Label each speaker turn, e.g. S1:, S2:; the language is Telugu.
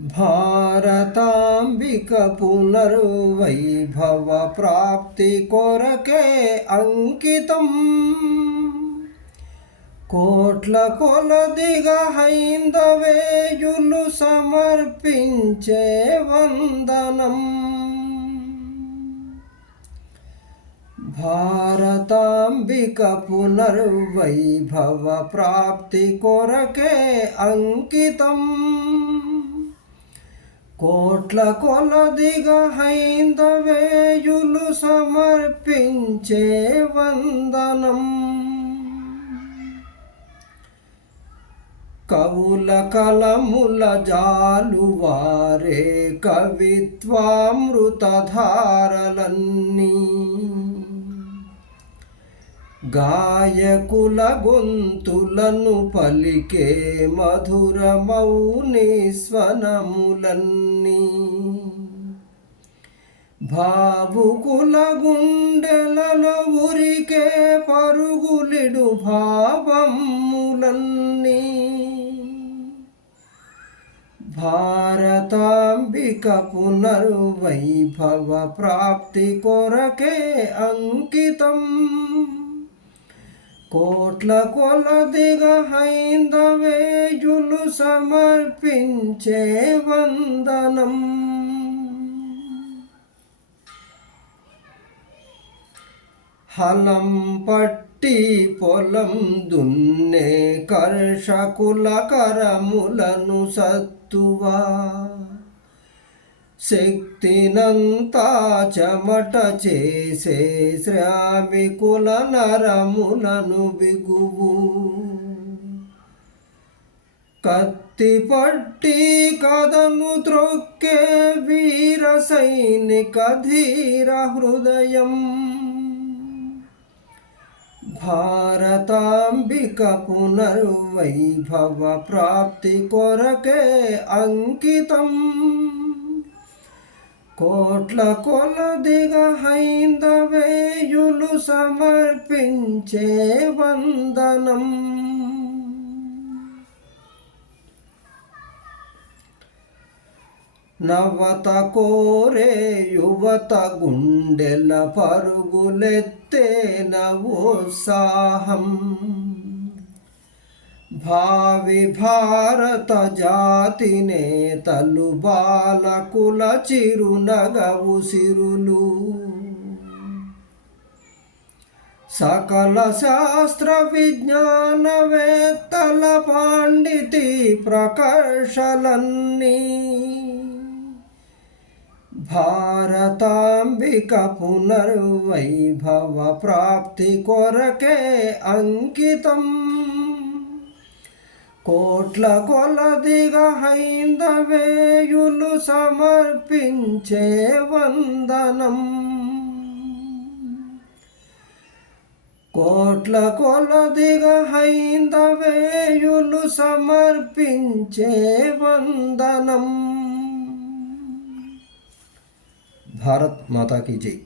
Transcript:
S1: భారతాంబిక పునర్వైభవ ప్రాప్తి కొరకే అంకితం. కోట్ల కొలదిగా హైందవేయులు సమర్పించే వందనం. భారతాంబిక పునర్వైభవ ప్రాప్తి కొరకే అంకితం. కోట్ల కొలదిగా హైందవేయులు సమర్పించే వందనం. కవుల కలముల జాలువారే కవిత్వామృతధారలన్నీ. గాయకుల గొంతులను పలికే మధుర మౌని స్వనములన్నీ భావుకుల గుండెలలో ఉరికే పరుగులిడు భావములన్నీ. భారతాంబిక పునర్వైభవ ప్రాప్తి కొరకే అంకితం. కోట్ల కొలదిగా హైందవేజులు సమర్పించే వందనం. హలం పట్టి పొలం దున్నే కర్షకుల కరములను సత్తువా. శక్తినంతా చెమట చేసే శ్రామికుల నరములను బిగువు. కత్తి పట్టి కథను త్రొక్కే వీర సైనిక ధీర హృదయం. భారతాంబిక పునర్వైభవ ప్రాప్తి కొరకే అంకితం. కోట్ల కొలదిగా హైందవేయులు సమర్పించే వందనం. నవత కోరే యువత గుండెల పరుగులెత్తే నవోత్సాహం భావి భారత జాతి నేతలు బాలకుల చిరునగవు సిరులు. సకల శాస్త్ర విజ్ఞానవేత్తల పాండితి ప్రకర్షలన్నీ భారతాంబిక పునర్వైభవ ప్రాప్తి కొరకే అంకితం. కోట్ల కొలదిగా హైందవేయులు సమర్పించే వందనం. కోట్ల కొలదిగా హైందవేయులు సమర్పించే వందనం. భారత్ మాతాకి జై.